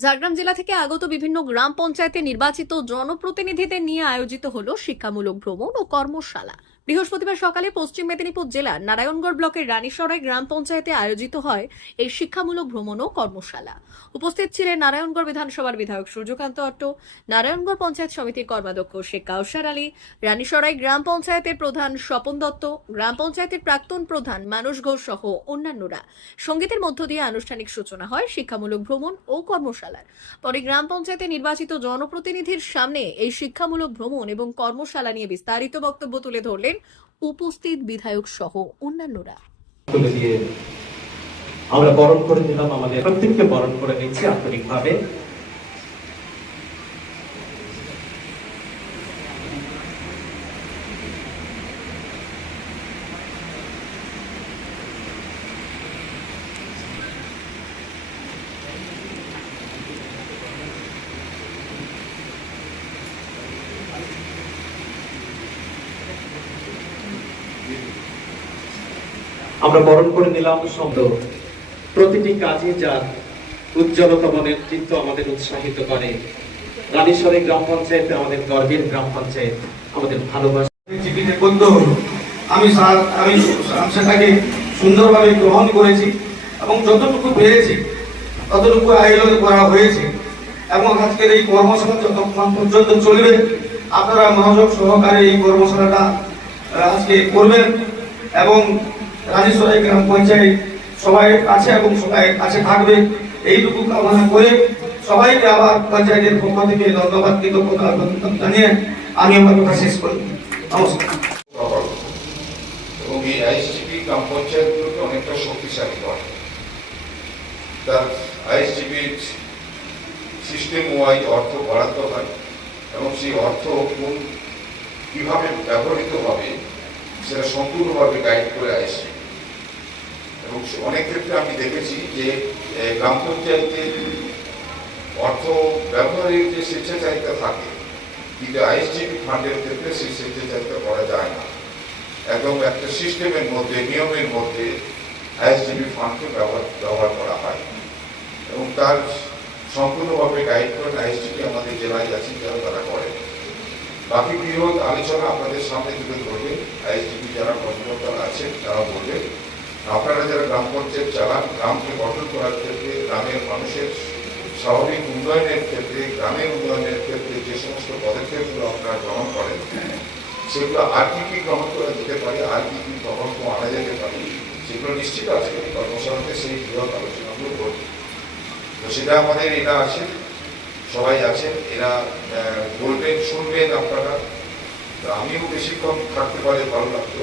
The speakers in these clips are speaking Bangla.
ঝাড়গ্রাম জেলা থেকে আগত বিভিন্ন গ্রাম পঞ্চায়েতে নির্বাচিত জনপ্রতিনিধিদের নিয়ে আয়োজিত হলো শিক্ষামূলক ভ্রমণ ও কর্মশালা। বৃহস্পতিবার সকালে পশ্চিম মেদিনীপুর জেলার নারায়ণগড় ব্লকের রানীসরাই গ্রাম পঞ্চায়েতে আয়োজিত হয় এই শিক্ষামূলক ভ্রমণ ও কর্মশালা। উপস্থিত ছিলেন নারায়ণগড় বিধানসভার বিধায়ক সূর্যকান্ত অট্ট, নারায়ণগড় পঞ্চায়েত সমিতির কর্মাধ্যক্ষ শেখ কাউসার আলী, রানীসরাই গ্রাম পঞ্চায়েতের প্রধান স্বপন দত্ত, গ্রাম পঞ্চায়েতের প্রাক্তন প্রধান মানুষ ঘোষ সহ অন্যান্যরা। সঙ্গীতের মধ্য দিয়ে আনুষ্ঠানিক সূচনা হয় শিক্ষামূলক ভ্রমণ ও কর্মশালার। পরে গ্রাম পঞ্চায়েতে নির্বাচিত জনপ্রতিনিধির সামনে এই শিক্ষামূলক ভ্রমণ এবং কর্মশালা নিয়ে বিস্তারিত বক্তব্য তুলে ধরলেন উপস্থিত বিধায়ক সহ অন্যান্যরা। আমরা বরণ করে নিলাম আমাদের প্রত্যেককে বরণ করে নিচ্ছি আন্তরিকভাবে। আমরা বরণ করে নিলাম শব্দ প্রতিটি কাজে যার উজ্জ্বলতম নেতৃত্ব আমাদের উৎসাহিত করে। রানীশ্বরী গ্রাম পঞ্চায়েত আমাদের গর্বের গ্রাম পঞ্চায়েত, আমাদের ভালোবাসা। চিঠিতে হলো। আমি সা- আমি সেটাকে সুন্দরভাবে গ্রহণ করেছি এবং যতটুকু পেরেছি, ততটুকু আয়োজন করা হয়েছে এবং আজকের এই কর্মশালা যতক্ষণ পর্যন্ত চলবে, আপনারা মনোযোগ সহকারে এই কর্মশালাটা আজকে করবেন এবং রাজেশ্বরাই গ্রাম পঞ্চায়েত সবাই আছে এবং সবাই কাছে থাকবে। এইটুকু কামনা করে সবাইকে আবার পঞ্চায়েতের পক্ষ থেকে ধন্যবাদ, কৃতজ্ঞতা জানিয়ে আমি আমার কথা শেষ করি। নমস্কার। এই আইএসটিপি গ্রাম পঞ্চায়েতগুলোকে অনেকটা শক্তিশালী করে। তার আইএসটিপির সিস্টেম ওয়াইজ অর্থ বরাদ্দ হয় এবং সেই অর্থ কোন, কীভাবে ব্যবহৃত হবে, সেটা সম্পূর্ণভাবে গাইড করে আইএসটিপি এবং অনেক ক্ষেত্রে আমি দেখেছি যে গ্রাম পঞ্চায়েতের অর্থ ব্যবহারের যে স্বেচ্ছাচারিতা থাকে, কিন্তু আইএসডিপি ফান্ডের ক্ষেত্রে সেই স্বেচ্ছাচারিতা করা যায় না। একদম একটা সিস্টেমের মধ্যে, নিয়মের মধ্যে আইএসডিপি ফান্ডকে ব্যবহার ব্যবহার করা হয়। এবং তার সম্পূর্ণভাবে গাইড করেন আইএসডিপি আমাদের জেলায় আছেন যারা তারা করেন বাকি বৃহৎ আলোচনা আপনাদের সামনে তুলে ধরবে। আইএসডিপি যারা কর্মকর্তারা আছেন, তারা বলবে। আপনারা যারা গ্রাম পঞ্চায়েত চালান, গ্রামকে গঠন করার ক্ষেত্রে, গ্রামের মানুষের স্বাভাবিক উন্নয়নের ক্ষেত্রে, গ্রামের উন্নয়নের ক্ষেত্রে যে সমস্ত পদক্ষেপগুলো আপনারা গ্রহণ করেন, সেগুলো আর কি কি গ্রহণ করা যেতে পারে, আর কি কি প্রকল্প আনা যেতে পারে, সেগুলো নিশ্চিত আছে কর্মশালাতে সেই বৃহৎ আলোচনাগুলো করবে। তো সেটা আমাদের, এরা আছেন সবাই আছেন, এরা বলবেন, শুনবেন আপনারা। আমিও বেশিক্ষণ থাকতে পারলে ভালো লাগতো।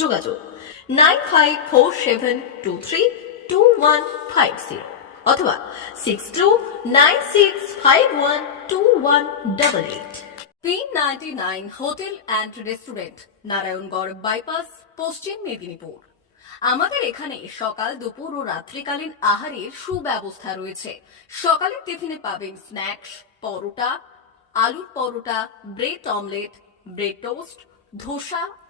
যোগাযোগ nine five four seven two three two one five zero অথবা six two nine six five one two one double eight. P ninety nine hotel and restaurant, Narayangarh bypass, Paschim Medinipur. আমাদের এখানে সকাল, দুপুর ও রাত্রিকালীন আহারের সুব্যবস্থা রয়েছে। সকালের টিফিনে পাবেন স্ন্যাক্স, পরোটা, আলুর পরোটা, bread omelette, bread toast, dosa